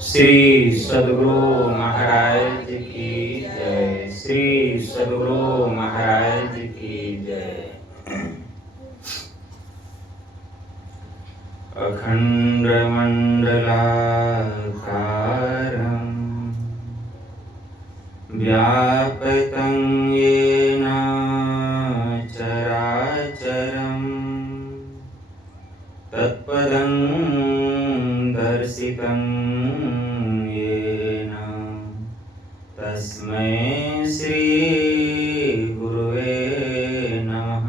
श्री सद्गुरु महाराज की जय। श्री सद्गुरु महाराज की जय। अखंड मंडलाकारं व्यापतं येन चराचरं तत्पदं दर्शितं येन तस्मै श्री गुरुवे नमः।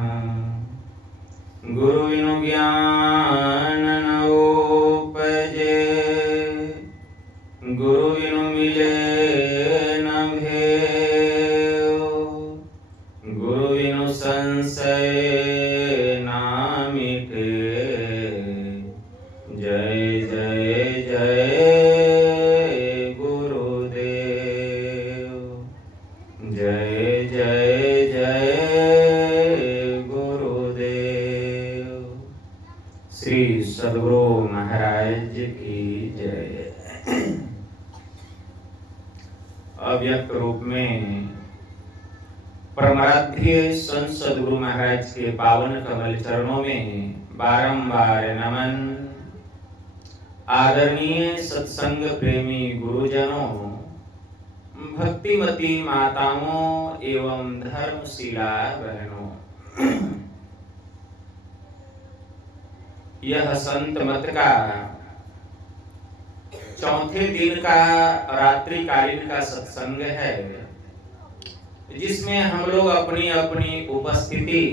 गुरु बिनु ज्ञान न उपजे, गुरु बिनु मिले न भेव, गुरु बिनु संशय न मिटे। जय जय जय गुरुदेव। जय जय जय गुरुदेव। श्री सद्गुरु महाराज की जय। अव्यक्त रूप में परमाराध्य संत सद्गुरु महाराज के पावन कमल चरणों में बारंबार नमन। आदरणीय सत्संग प्रेमी गुरुजनों, भक्तिमती माताओं एवं धर्मशिला बहनों, यह संत मत का चौथे दिन का रात्रिकालीन का सत्संग है, जिसमें हम लोग अपनी अपनी उपस्थिति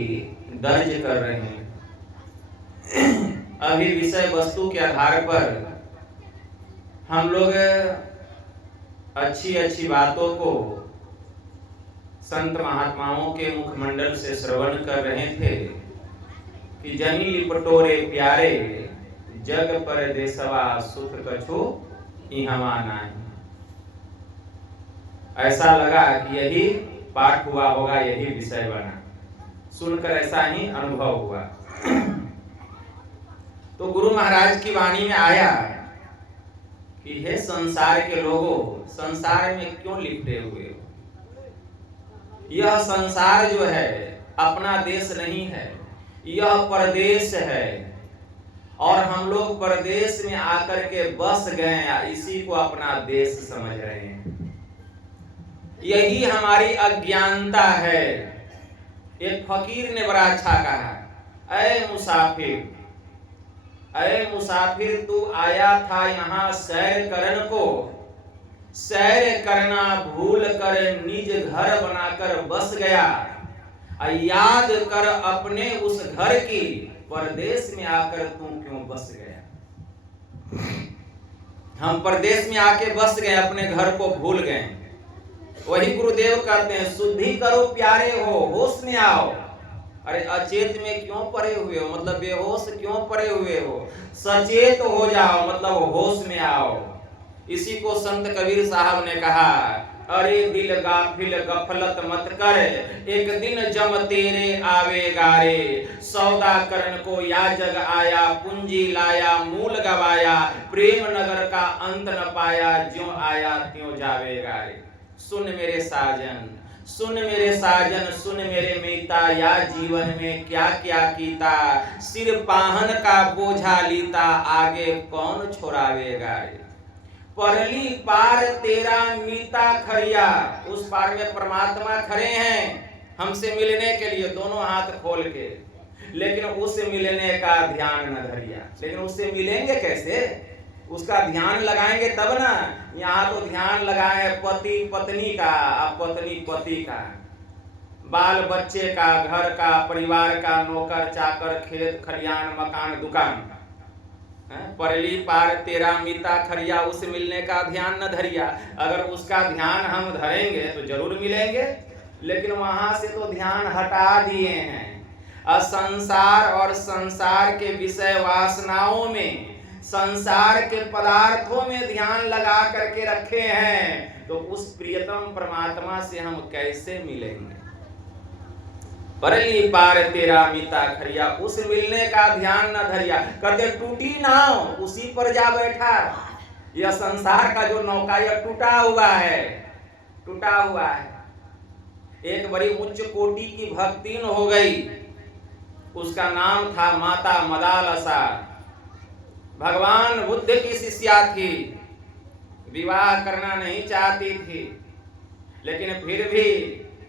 दर्ज कर रहे हैं। अभी विषय वस्तु के आधार पर हम लोग अच्छी अच्छी बातों को संत महात्माओं के मुखमंडल से श्रवण कर रहे थे कि जनी लिपटोरे प्यारे जग पर देसवा सुख कछु इहवा नाहि। ऐसा लगा कि यही पाठ हुआ होगा, यही विषय बना। सुनकर ऐसा ही अनुभव हुआ। तो गुरु महाराज की वाणी में आया कि हे संसार के लोगों, संसार में क्यों लिपटे हुए हो? यह संसार जो है अपना देश नहीं है, यह परदेश है। और हम लोग परदेश में आकर के बस गए, इसी को अपना देश समझ रहे हैं। यही हमारी अज्ञानता है। एक फकीर ने बड़ा अच्छा कहा, ऐ मुसाफिर, ऐ मुसाफिर, तू आया था यहाँ सैर करन को, सैर करना भूल कर निज घर बनाकर बस गया। याद कर अपने उस घर की, परदेश में आकर तू क्यों बस गया? हम परदेश में आके बस गए, अपने घर को भूल गए। वही गुरुदेव कहते हैं, शुद्धि करो प्यारे हो, होश में आओ। अरे अचेत में क्यों पड़े हुए हो? मतलब बेहोश क्यों पड़े हुए हो? सचेत हो जाओ, मतलब होश में आओ। इसी को संत कबीर साहब ने कहा, अरे दिल गाफिल गफलत मत कर, एक दिन जम तेरे आवेगा रे। सौदा करन को या जग आया, पूंजी लाया मूल गवाया। प्रेम नगर का अंत न पाया, ज्यों आया त्यों जावेगा रे। सुन मेरे साजन, सुन मेरे साजन, सुन मेरे मीता, या जीवन में क्या क्या कीता। सिर पाहन का बोझा लीता, आगे कौन छोड़ावेगा रे। परली पार तेरा मीता खरिया, उस पार में परमात्मा खड़े हैं हमसे मिलने के लिए, दोनों हाथ खोल के। लेकिन उससे मिलने का ध्यान न धरिया। लेकिन उससे मिलेंगे कैसे? उसका ध्यान लगाएंगे तब ना। यहाँ तो ध्यान लगाए पति पत्नी का, पत्नी पति का, बाल बच्चे का, घर का, परिवार का, नौकर चाकर, खेत खलियान, मकान दुकान। परली पार तेरा मीता खरिया, उसे मिलने का ध्यान न धरिया। अगर उसका ध्यान हम धरेंगे तो जरूर मिलेंगे, लेकिन वहां से तो ध्यान हटा दिए हैं। संसार और संसार के विषय वासनाओं में, संसार के पदार्थों में ध्यान लगा करके रखे हैं, तो उस प्रियतम परमात्मा से हम कैसे मिलेंगे? परली पार तेरा मीता खरिया, उस मिलने का ध्यान न धरिया। कहते टूटी नाव उसी पर जा बैठा। यह संसार का जो नौका यह टूटा हुआ है, टूटा हुआ है। एक बड़ी उच्च कोटि की भक्तिन हो गई, उसका नाम था माता मदालसा। भगवान बुद्ध की शिष्या थी, विवाह करना नहीं चाहती थी, लेकिन फिर भी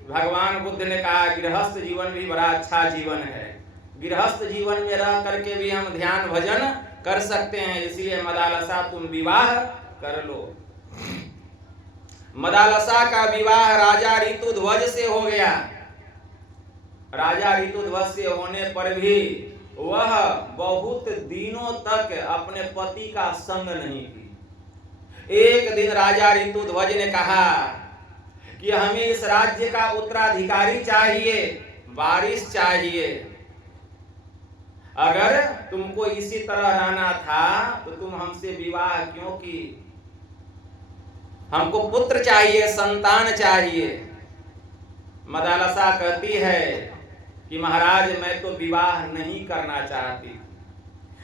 भगवान बुद्ध ने कहा गृहस्थ जीवन भी बड़ा अच्छा जीवन है, गृहस्थ जीवन में रह करके भी हम ध्यान भजन कर सकते हैं, इसलिए मदालसा तुम विवाह कर लो। मदालसा का विवाह राजा ऋतुध्वज से हो गया। राजा ऋतुध्वज से होने पर भी वह बहुत दिनों तक अपने पति का संग नहीं की। एक दिन राजा ऋतुध्वज ने कहा कि हमें इस राज्य का उत्तराधिकारी चाहिए, वारिस चाहिए। अगर तुमको इसी तरह रहना था तो तुम हमसे विवाह क्यों की? हमको पुत्र चाहिए, संतान चाहिए। मदालसा कहती है कि महाराज मैं तो विवाह नहीं करना चाहती,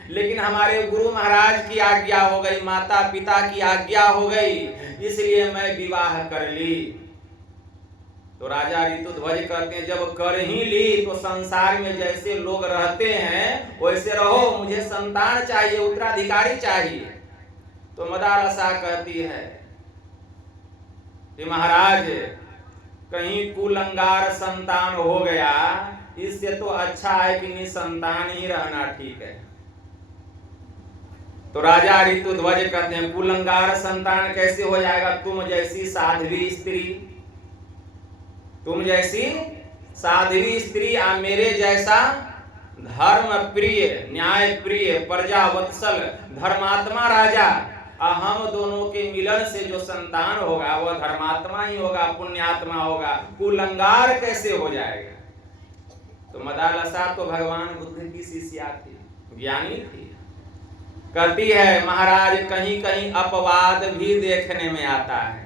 लेकिन हमारे गुरु महाराज की आज्ञा हो गई, माता पिता की आज्ञा हो गई, इसलिए मैं विवाह कर ली। तो राजा ऋतुध्वज कहते हैं जब कर ही ली तो संसार में जैसे लोग रहते हैं वैसे रहो, मुझे संतान चाहिए, उत्तराधिकारी चाहिए। तो मदालसा कहती है कि महाराज कहीं कुलंगार संतान हो गया, इससे तो अच्छा है कि निसंतान ही रहना ठीक है। तो राजा ऋतुध्वज कहते हैं कुलंगार संतान कैसे हो जाएगा? तुम जैसी साध्वी स्त्री, तुम जैसी साध्वी स्त्री और मेरे जैसा धर्म प्रिय, न्याय प्रिय, प्रजा वत्सल, धर्मात्मा राजा, और हम दोनों के मिलन से जो संतान होगा वह धर्मात्मा ही होगा, पुण्यात्मा होगा, कुलंगार कैसे हो जाएगा? तो मदालसा तो भगवान बुद्ध की शिष्या थी, ज्ञानी थी। कहती है महाराज कहीं कहीं अपवाद भी देखने में आता है,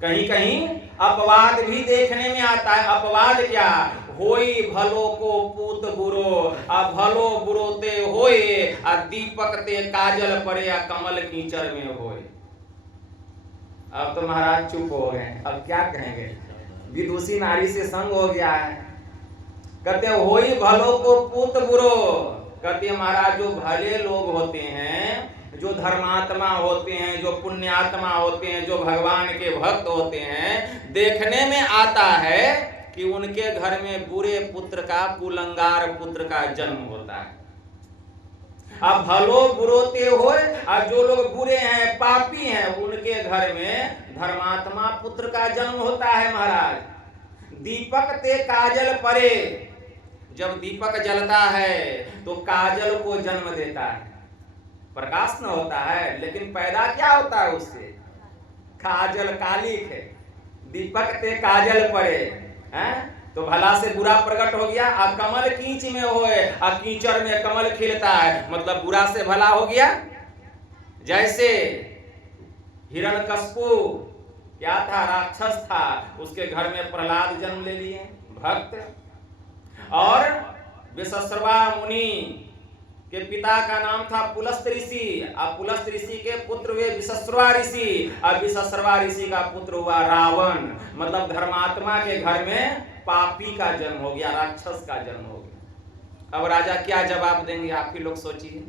कहीं कहीं अपवाद भी देखने में आता है। अपवाद क्या? होई भलो को पूत बुरो, आ भलो बुरो ते होए, आ दीपक ते काजल पड़े, आ कमल कीचड़ में होए। अब तो महाराज चुप हो गए, अब क्या कहेंगे? विदुषी नारी से संग हो गया है। कहते होई भलो को पूत बुरो, कहते हैं महाराज जो भले लोग होते हैं, जो धर्मात्मा होते हैं, जो पुण्यात्मा होते हैं, जो भगवान के भक्त होते हैं, देखने में आता है कि उनके घर में बुरे पुत्र का, कुलंगार पुत्र का जन्म होता है। अब भलो बुरोते हो, और जो लोग बुरे हैं, पापी हैं, उनके घर में धर्मात्मा पुत्र का जन्म होता है। महाराज दीपक ते काजल परे, जब दीपक जलता है तो काजल को जन्म देता है, प्रकाश न होता है, लेकिन पैदा क्या होता है उससे? काजल, कालिक है। दीपक ते काजल पड़े हैं तो भला से बुरा प्रकट हो गया। और कमल कीच में होए, और कीचड़ में कमल खिलता है, मतलब बुरा से भला हो गया। जैसे हिरण्यकश्यप क्या था? राक्षस था, उसके घर में प्रहलाद जन्म ले लिए, भक्त। और विश्वश्रवा मुनि के पिता का नाम था पुलस्त ऋषि, और पुलस्त ऋषि के पुत्र हुए विश्वश्रवा ऋषि, और विश्वश्रवा ऋषि का पुत्र हुआ रावण। मतलब धर्मात्मा के घर में पापी का जन्म हो गया, राक्षस का जन्म हो गया। अब राजा क्या जवाब देंगे? आप ही लोग सोचिए।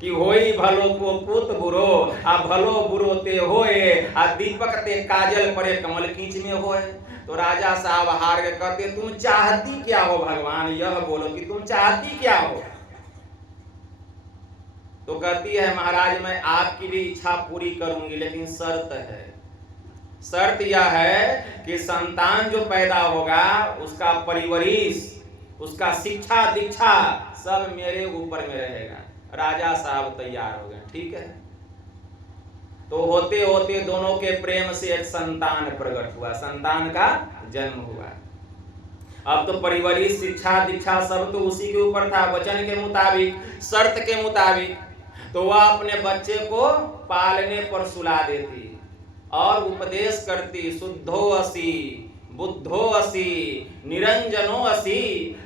कि होई भलो को पूत बुरो, आ भलो बुरो ते होए, आ दीपक ते काजल पड़े, कमल कीच में होए। तो राजा साहब हार के कहते तुम चाहती क्या हो भगवान? यह बोलो कि तुम चाहती क्या हो? तो कहती है महाराज मैं आपकी भी इच्छा पूरी करूंगी, लेकिन शर्त है। शर्त यह है कि संतान जो पैदा होगा उसका परिवरिश, उसका शिक्षा दीक्षा सब मेरे ऊपर में रहेगा। राजा साहब तैयार हो गए, ठीक है। तो होते होते दोनों के प्रेम से एक संतान प्रकट हुआ, संतान का जन्म हुआ। अब तो परिवरिश, शिक्षा दीक्षा सब तो उसी के ऊपर था, वचन के मुताबिक, शर्त के मुताबिक। तो वह अपने बच्चे को पालने पर सुला देती और उपदेश करती, शुद्धो असि बुद्धो असि निरंजनो असि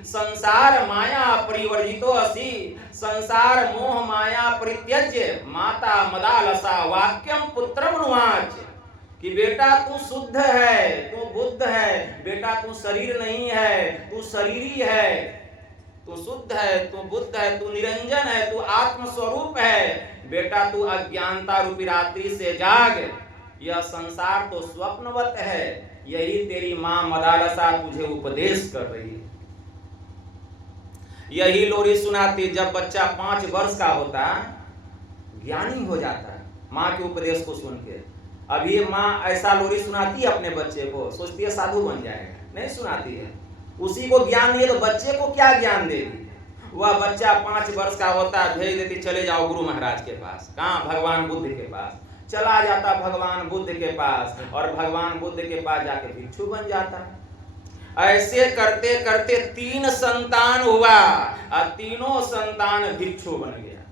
संसार माया परिवर्जितो असि संसार मोह माया परित्यज्य माता मदालसा वाक्यम पुत्रम नुवाच। कि बेटा तू शुद्ध है, तू बुद्ध है, बेटा तू शरीर नहीं है, तू शरीरी है, तू शुद्ध है, तू बुद्ध है, तू निरंजन है, तू आत्म स्वरूप है। बेटा तू अज्ञानता रूपी रात्रि से जाग, यह संसार तो स्वप्नवत है। यही तेरी मां मदालसा तुझे उपदेश कर रही है। यही लोरी सुनाती जब बच्चा 5 वर्ष का होता, ज्ञानी हो जाता है मां के उपदेश को सुन के। अभी माँ ऐसा लोरी सुनाती है अपने बच्चे को, सोचती है साधु बन जाएगा, नहीं सुनाती है। उसी को ज्ञान नहीं है तो बच्चे को क्या ज्ञान देगी। वह बच्चा 5 वर्ष का होता है, भेज देती चले जाओ गुरु महाराज के पास। कहाँ? भगवान बुद्ध के पास। चला जाता भगवान बुद्ध के पास और भगवान बुद्ध के पास जाके भिक्षु बन जाता। ऐसे करते करते 3 संतान हुआ और तीनों संतान भिक्षु बन गया।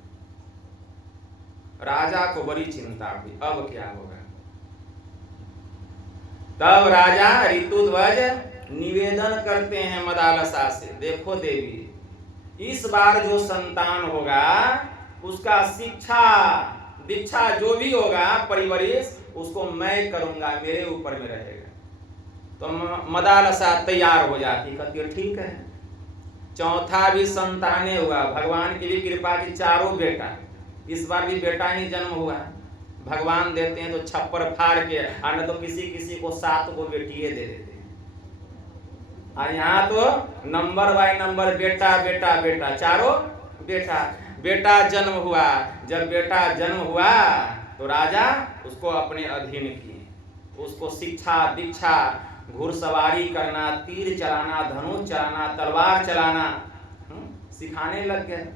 राजा को बड़ी चिंता हुई, अब क्या होगा। तब राजा ऋतुध्वज निवेदन करते हैं मदालसा से, देखो देवी, इस बार जो संतान होगा उसका शिक्षा दीक्षा जो भी होगा परिवरिश उसको मैं करूंगा, मेरे ऊपर में रहेगा। तो मदालसा तैयार हो जाती, कहती है ठीक है। चौथा भी संताने हुआ, भगवान की भी कृपा की 4 बेटा। इस बार भी बेटा ही जन्म हुआ। भगवान देते हैं तो छप्पर फाड़ के, और न तो किसी किसी को 7 को बेटिए दे देते हैं। और यहाँ तो नंबर बाय नंबर बेटा बेटा बेटा, 4 बेटा। बेटा जन्म हुआ। जब बेटा जन्म हुआ तो राजा उसको अपने अधीन किए। उसको शिक्षा दीक्षा, घुड़सवारी करना, तीर चलाना, धनुष चलाना, तलवार चलाना सिखाने लग गए।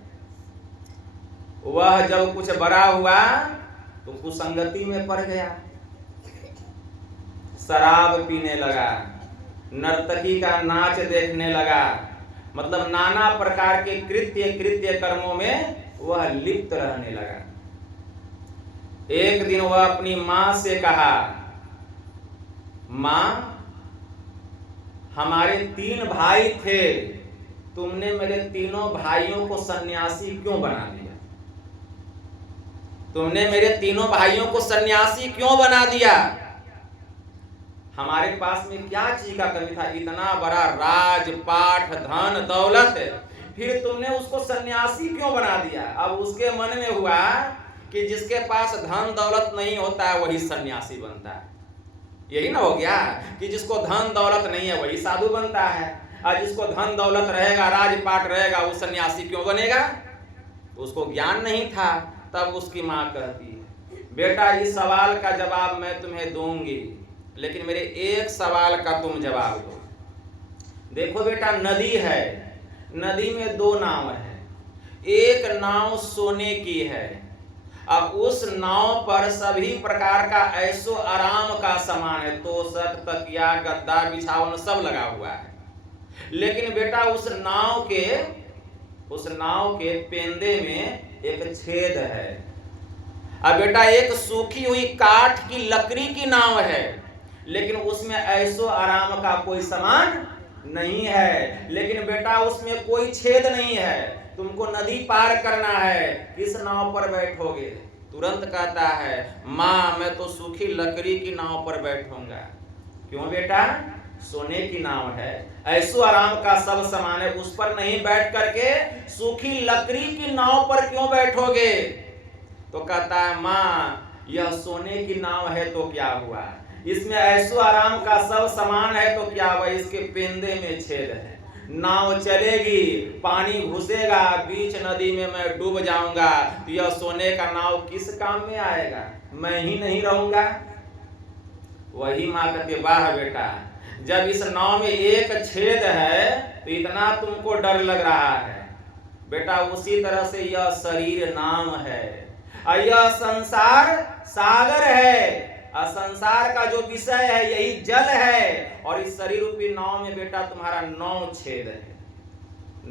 वह जब कुछ बड़ा हुआ तो कुसंगति में पड़ गया, शराब पीने लगा, नर्तकी का नाच देखने लगा, मतलब नाना प्रकार के कृत्य कर्मों में वह लिप्त रहने लगा। एक दिन वह अपनी मां से कहा, मां, हमारे 3 भाई थे, तुमने मेरे तीनों भाइयों को सन्यासी क्यों बना दिया? तुमने मेरे तीनों भाइयों को सन्यासी क्यों बना दिया? हमारे पास में क्या चीज का कमी था? इतना बड़ा राजपाट, धन दौलत, फिर तुमने उसको सन्यासी क्यों बना दिया? अब उसके मन में हुआ कि जिसके पास धन दौलत नहीं होता है वही सन्यासी बनता है। यही ना हो गया कि जिसको धन दौलत नहीं है वही साधु बनता है, और जिसको धन दौलत रहेगा, राजपाट रहेगा, वो सन्यासी क्यों बनेगा? उसको ज्ञान नहीं था। तब उसकी मां कहती है, बेटा इस सवाल का जवाब मैं तुम्हें दूंगी, लेकिन मेरे एक सवाल का तुम जवाब दो। देखो बेटा, नदी है, नदी में 2 नाव है। एक नाव सोने की है, अब उस नाव पर सभी प्रकार का ऐसो आराम का सामान है, तोशक, तकिया, गद्दा, बिछावन सब लगा हुआ है। लेकिन बेटा उस नाव के पेंदे में एक छेद है। अब बेटा एक सूखी हुई काठ की लकड़ी की नाव है, लेकिन उसमें ऐसो आराम का कोई सामान नहीं है। लेकिन बेटा उसमें कोई छेद नहीं है, तुमको नदी पार करना है, किस नाव पर बैठोगे? तुरंत कहता है, माँ मैं तो सूखी लकड़ी की नाव पर बैठूंगा। क्यों बेटा? सोने की नाव है, ऐसो आराम का सब सामान है, उस पर नहीं बैठ करके सूखी लकड़ी की नाव पर क्यों बैठोगे? तो कहता है, माँ यह सोने की नाव है तो क्या हुआ, इसमें ऐसो आराम का सब सामान है तो क्या हुआ, इसके पेंदे में छेद है, नाव चलेगी, पानी घुसेगा, बीच नदी में मैं डूब जाऊंगा, तो यह सोने का नाव किस काम में आएगा? मैं ही नहीं रहूंगा। वही माँ कहती, वाह बेटा, जब इस नाव में एक छेद है तो इतना तुमको डर लग रहा है। बेटा उसी तरह से यह शरीर नाम है, और यह संसार सागर है, और संसार का जो विषय है यही जल है, और इस शरीर रूपी नाव में बेटा तुम्हारा 9 छेद है।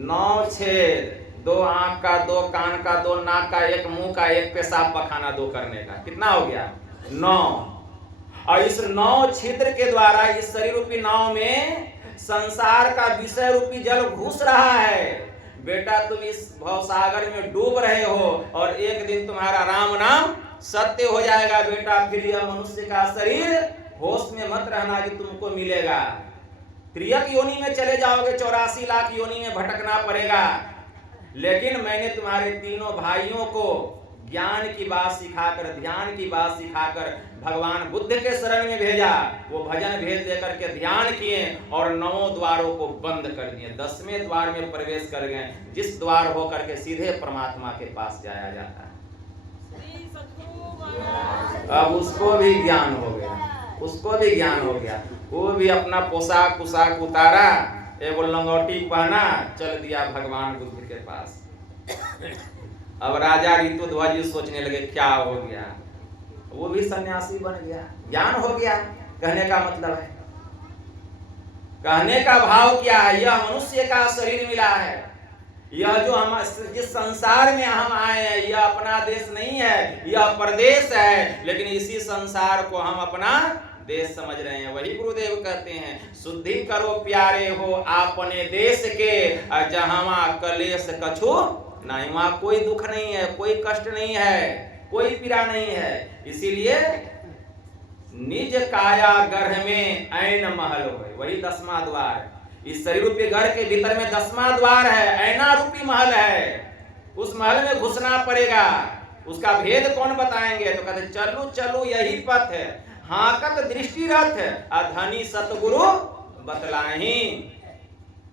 9 छेद, 2 आंख का, 2 कान का, 2 नाक का, 1 मुंह का, 1 पेशाब पखाना 2 करने का, कितना हो गया? 9। और इस 9 छिद्र के द्वारा इस शरीर रूपी नाव में संसार का विषय रूपी जल घुस रहा है। बेटा तुम इस भवसागर में डूब रहे हो और एक दिन तुम्हारा राम नाम सत्य हो जाएगा बेटा। फिर यह मनुष्य का शरीर होश में मत रहना कि तुमको मिलेगा। त्रियक योनि में चले जाओगे, 84 लाख योनि में भटकना पड़ेगा। लेकिन मैंने तुम्हारे तीनों भाइयों को ज्ञान की बात सिखाकर, ध्यान की बात सिखाकर भगवान बुद्ध के शरण में भेजा। वो भजन भेद देकर के ध्यान किए और 9 द्वारों को बंद कर दिए। 10वें द्वार में प्रवेश कर गए, जिस द्वार होकर के सीधे परमात्मा के पास जाया जाता है। अब उसको भी ज्ञान हो गया, उसको भी ज्ञान हो गया। वो भी अपना पोशाक उतारा, एगो लंगोटी पहना, चल दिया भगवान बुद्ध के पास। अब राजा ऋतुध्वज सोचने लगे क्या हो गया, वो भी सन्यासी बन गया, ज्ञान हो गया। कहने का मतलब है, कहने का भाव क्या है, यह मनुष्य का शरीर मिला है। यह जो हम जिस संसार में हम आए हैं, यह अपना देश नहीं है, यह परदेश है। लेकिन इसी संसार को हम अपना देश समझ रहे हैं। वही गुरुदेव कहते हैं, शुद्धि करो प्यारे हो अपने देश के, जहां कलेश कछु नहीं। वहां कोई दुख नहीं है, कोई कष्ट नहीं है, कोई पीड़ा नहीं है। इसीलिए निज काया गर्भ में ऐन महल हो, वही 10वां द्वार। इस शरीर रूपी घर के भीतर में 10वां द्वार है, ऐना रूपी महल है। उस महल में घुसना पड़ेगा। उसका भेद कौन बताएंगे? तो कहते चलो चलो यही पथ है, हाकत दृष्टि रथ, अधनी सतगुरु बतलाही।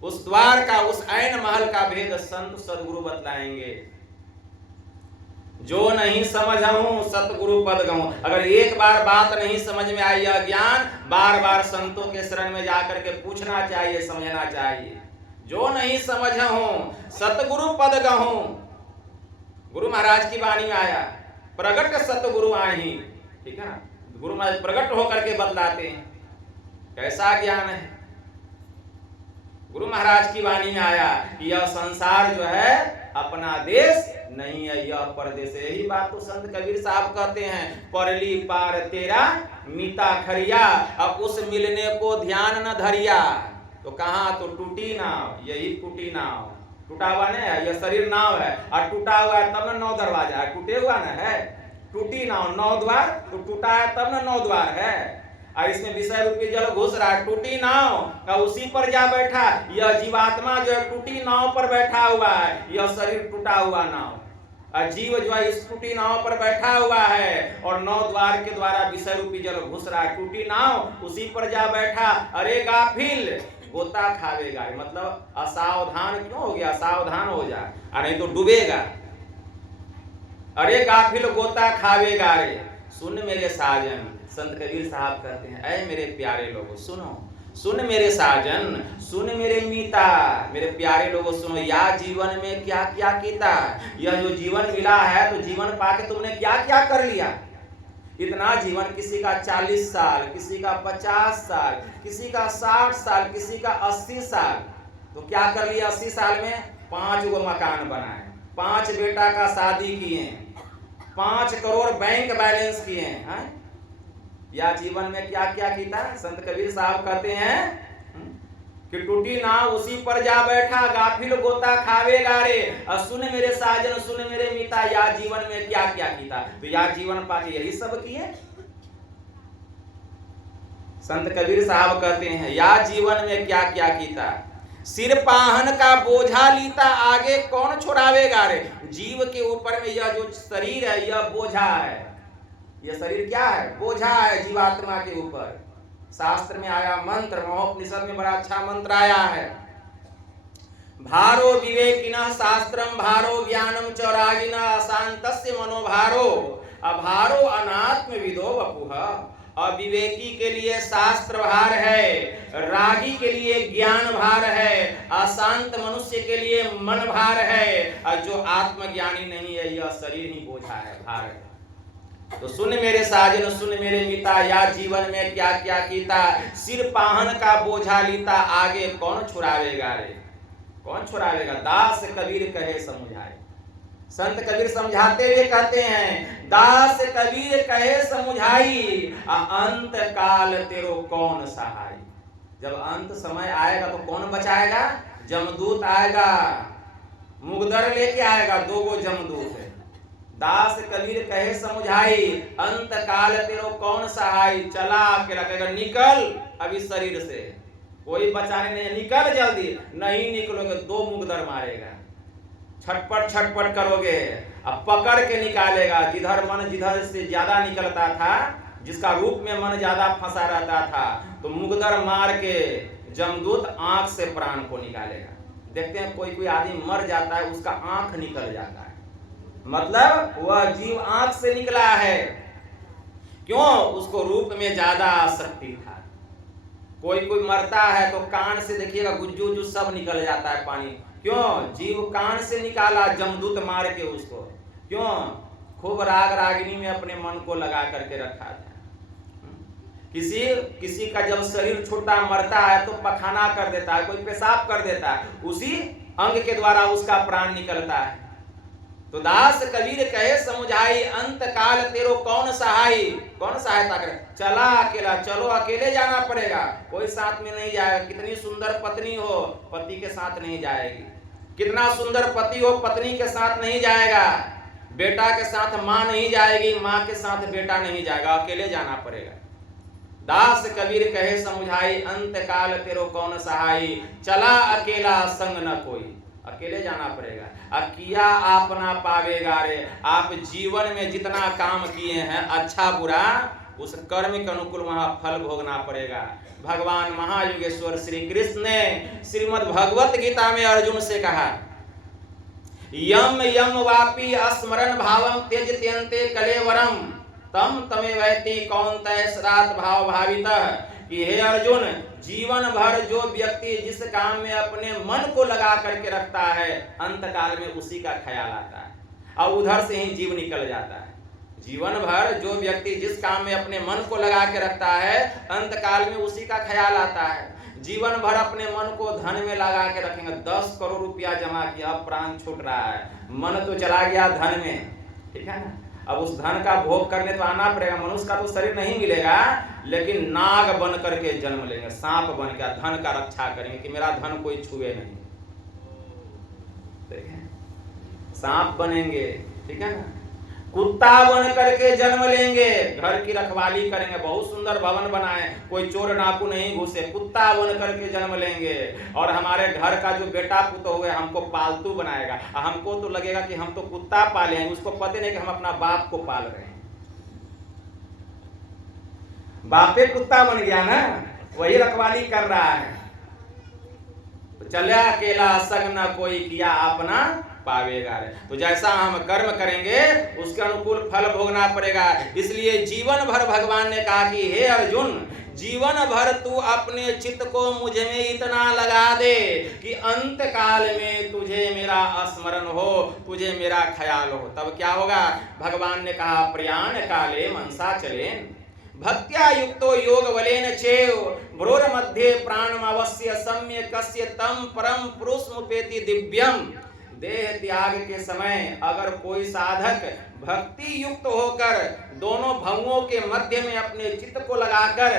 उस द्वार का, उस ऐन महल का भेद संत सदगुरु बतलाएंगे। जो नहीं समझूं सतगुरु पद गऊं। अगर एक बार बात नहीं समझ में आई, यह ज्ञान बार बार संतों के शरण में जाकर के पूछना चाहिए, समझना चाहिए। जो नहीं समझूं सतगुरु पद गऊं। गुरु महाराज की वाणी में आया, प्रगट सतगुरु आही। ठीक है ना, गुरु महाराज प्रगट होकर के बतलाते हैं। कैसा ज्ञान है? गुरु महाराज की वाणी में आया कि यह संसार जो है अपना देश नहीं है, यह परदेश है। यही बात तो संत कबीर साहब कहते हैं, परली पार तेरा मीता खरिया, अब उस मिलने को ध्यान न धरिया। तो कहाँ? तो टूटी नाव, यही टूटी नाव। टूटा हुआ नहीं है, यह शरीर नाव है, और टूटा हुआ है तब न 9 दरवाजा है, टूटे हुआ न है। टूटी नाव 9 द्वार, तो टूटा है तब न 9 द्वार है। और इसमें विषय रूपी जल घुस रहा है। टूटी नाव का उसी पर जा बैठा, यह जीवात्मा जो है टूटी नाव पर बैठा हुआ है। यह शरीर टूटा हुआ नाव, और जीव जो है इस टूटी नाव पर बैठा हुआ है, और 9 द्वार के द्वारा विषय रूपी जल घुस रहा है। टूटी नाव उसी पर जा बैठा, अरे गाफिल गोता खावेगा। मतलब असावधान क्यों हो गया? सावधान हो जा, नहीं तो डूबेगा। अरे गाफिल गोता खावेगा रे। सुन मेरे साजन, संत कबीर साहब कहते हैं, ऐ मेरे प्यारे लोगों सुनो, सुन मेरे साजन, सुन मेरे मीता, मेरे प्यारे लोगों सुनो। या जीवन में क्या क्या कीता? यह जो जीवन मिला है, तो जीवन पाके तुमने क्या क्या कर लिया? इतना जीवन, किसी का 40 साल, किसी का 50 साल, किसी का 60 साल, किसी का 80 साल। तो क्या कर लिया 80 साल में? 5 गो मकान बनाए, 5 बेटा का शादी किए, 5 करोड़ बैंक बैलेंस किए हैं। या जीवन में क्या क्या कीता? संत कबीर साहब कहते हैं कि टूटी नाव उसी पर जा बैठा, गाफिल गोता खावेगा रे। और सुन मेरे साजन, सुन मेरे मीता, या जीवन में क्या क्या कीता? तो या जीवन पाके यही सब किए। संत कबीर साहब कहते हैं, या जीवन में क्या क्या कीता? सिर पाहन का बोझा लीता, आगे कौन छुड़ावेगा रे। जीव के ऊपर में यह जो शरीर है, यह बोझा है। यह शरीर क्या है? बोझा है जीवात्मा के ऊपर। शास्त्र में आया मंत्र, महोपनिषद में बड़ा अच्छा मंत्र आया है, भारो विवेकिनः शास्त्रम भारो ज्ञानम च रागिनः अशान्तस्य मनोभारो अभारो अनात्म विदो वपुः। अविवेकी के लिए शास्त्र भार है, रागी के लिए ज्ञान भार है, अशांत मनुष्य के लिए मन भार है, और जो आत्मज्ञानी नहीं है, यह शरीर ही बोझा है, भार है। तो सुन मेरे साजन, सुन मेरे मिता, या जीवन में क्या क्या कीता? सिर पाहन का बोझा लीता, आगे कौन छुड़ावेगा रे। कौन छुड़ावेगा? दास कबीर कहे समुझाए। संत कबीर समझाते हुए कहते हैं, दास कबीर कहे समुझाई, अंत काल तेरो कौन सहाय। जब अंत समय आएगा तो कौन बचाएगा? जमदूत आएगा, मुगदर लेके आएगा, 2 गो जमदूत है। दास कबीर कहे समुझाई, अंत काल तेरो कौन सहाय। चला अकेला, कहेगा निकल अभी शरीर से, कोई बचाने नहीं, निकल जल्दी। नहीं निकलोगे 2 मुगदर मारेगा, छटपट छटपट करोगे, अब पकड़ के निकालेगा। जिधर मन जिधर से ज्यादा निकलता था, जिसका रूप में मन ज्यादा फंसा रहता था, तो मुगदर मार के जमदूत आंख से प्राण को निकालेगा। देखते हैं कोई कोई आदमी मर जाता है, उसका आंख निकल जाता है, मतलब वह जीव आंख से निकला है। क्यों? उसको रूप में ज्यादा आसक्ति था। कोई कोई मरता है तो कान से देखिएगा गुज्जू उज्जू सब निकल जाता है पानी। क्यों? जीव कान से निकाला जमदूत मार के उसको। क्यों? खूब राग रागिनी में अपने मन को लगा करके रखा था। किसी का जब शरीर छूटता मरता है तो पखाना कर देता है, कोई पेशाब कर देता है, उसी अंग के द्वारा उसका प्राण निकलता है। तो दास कबीर कहे समुझाई, अंत काल तेरो कौन सहाय। कौन सहायता करे? चला अकेला, चलो अकेले जाना पड़ेगा, कोई साथ में नहीं जाएगा। कितनी सुंदर पत्नी हो, पति के साथ नहीं जाएगी। कितना सुंदर पति हो, पत्नी के साथ नहीं जाएगा। बेटा के साथ माँ नहीं जाएगी, माँ के साथ बेटा नहीं जाएगा, अकेले जाना पड़ेगा। दास कबीर कहे समुझाई, अंत काल तेरो कौन सहाय। चला अकेला संग न कोई, अकेले जाना पड़ेगा। अब किया आपना पावेगा रे। आप जीवन में जितना काम किए हैं अच्छा बुरा, उस कर्म के अनुकूल वहां फल भोगना पड़ेगा। भगवान महायुगेश्वर श्री कृष्ण ने श्रीमद् भगवत गीता में अर्जुन से कहा, यम यम वापी स्मरण भावम त्यजत्यन्ते कलेवरम तम तमे वैति कौन्तेय सदात भाव भावितः। कि हे अर्जुन, जीवन भर जो व्यक्ति जिस काम में अपने मन को लगा करके रखता है, अंत काल में उसी का ख्याल आता है और उधर से ही जीव निकल जाता है। जीवन भर जो व्यक्ति जिस काम में अपने मन को लगा के रखता है, अंत काल में उसी का ख्याल आता है। जीवन भर अपने मन को धन में लगा के रखेंगे, 10 करोड़ रुपया जमा किया, अब प्राण छूट रहा है, मन तो चला गया धन में, ठीक है ना। अब उस धन का भोग करने तो आना पड़ेगा। मनुष्य का तो शरीर नहीं मिलेगा, लेकिन नाग बन करके जन्म लेंगे, सांप बन के धन का रक्षा करेंगे कि मेरा धन कोई छुए नहीं, ठीक है। सांप बनेंगे, ठीक है ना। कुत्ता बन करके जन्म लेंगे, घर की रखवाली करेंगे, बहुत सुंदर भवन बनाए, कोई चोर डाकू नहीं घुसे, कुत्ता बन करके जन्म लेंगे। और हमारे घर का जो बेटा पुत्र हुए हमको पालतू बनाएगा। हमको तो लगेगा कि हम तो कुत्ता पाले हैं, उसको पता नहीं कि हम अपना बाप को पाल रहे हैं। बापे कुत्ता बन गया ना, वही रखवाली कर रहा है। तो चला अकेला संग न कोई, किया अपना पावेगा रे। तो जैसा हम कर्म करेंगे उसके अनुकूल फल भोगना पड़ेगा। इसलिए जीवन भर भगवान ने कहा कि हे अर्जुन, जीवन भर तू अपने चित्त को मुझ में इतना लगा दे कि अंत काल में तुझे मेरा स्मरण हो, तुझे मेरा ख्याल हो। तब क्या होगा? भगवान ने कहा, प्रयाण काले मनसा चलेन भक्त्या युक्तो योग बलेन चेव भ्रोर मध्ये प्राणम अवश्य सम्य कस्य तम परम पुरुषमुपेति दिव्यम। देह त्याग के समय अगर कोई साधक भक्ति युक्त होकर दोनों भवों के मध्य में अपने चित्त को लगाकर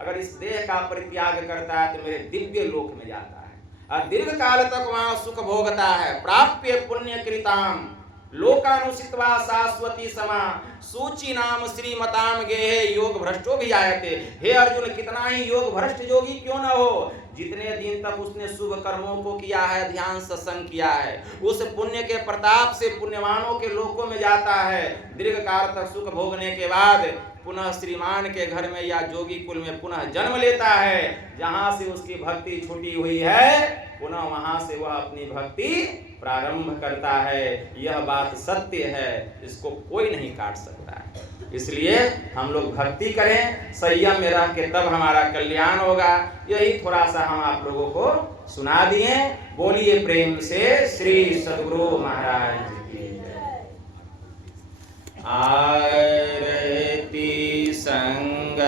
अगर इस देह का परित्याग करता है तो मेरे दिव्य लोक में जाता है और दीर्घ काल तक वहां सुख भोगता है। प्राप्य पुण्य कृताम लोकानुसित्वा शाश्वती समा सूची नाम श्रीमताम गेहे योग भ्रष्टो भी जायते। हे अर्जुन, कितना ही योग भ्रष्ट योगी क्यों न हो, जितने दिन तक उसने शुभ कर्मों को किया है, ध्यान सत्संग किया है, उस पुण्य के प्रताप से पुण्यवानों के लोकों में जाता है। दीर्घ काल तक सुख भोगने के बाद पुनः श्रीमान के घर में या जोगी कुल में पुनः जन्म लेता है। जहां से उसकी भक्ति छूटी हुई है, पुनः वहां से वह अपनी भक्ति प्रारंभ करता है। यह बात सत्य है, इसको कोई नहीं काट सकता है। इसलिए हम लोग भक्ति करें, संयम में रह के, तब हमारा कल्याण होगा। यही थोड़ा सा हम आप लोगों को सुना दिए। बोलिए प्रेम से श्री सद्गुरु महाराज की जय। आरती संग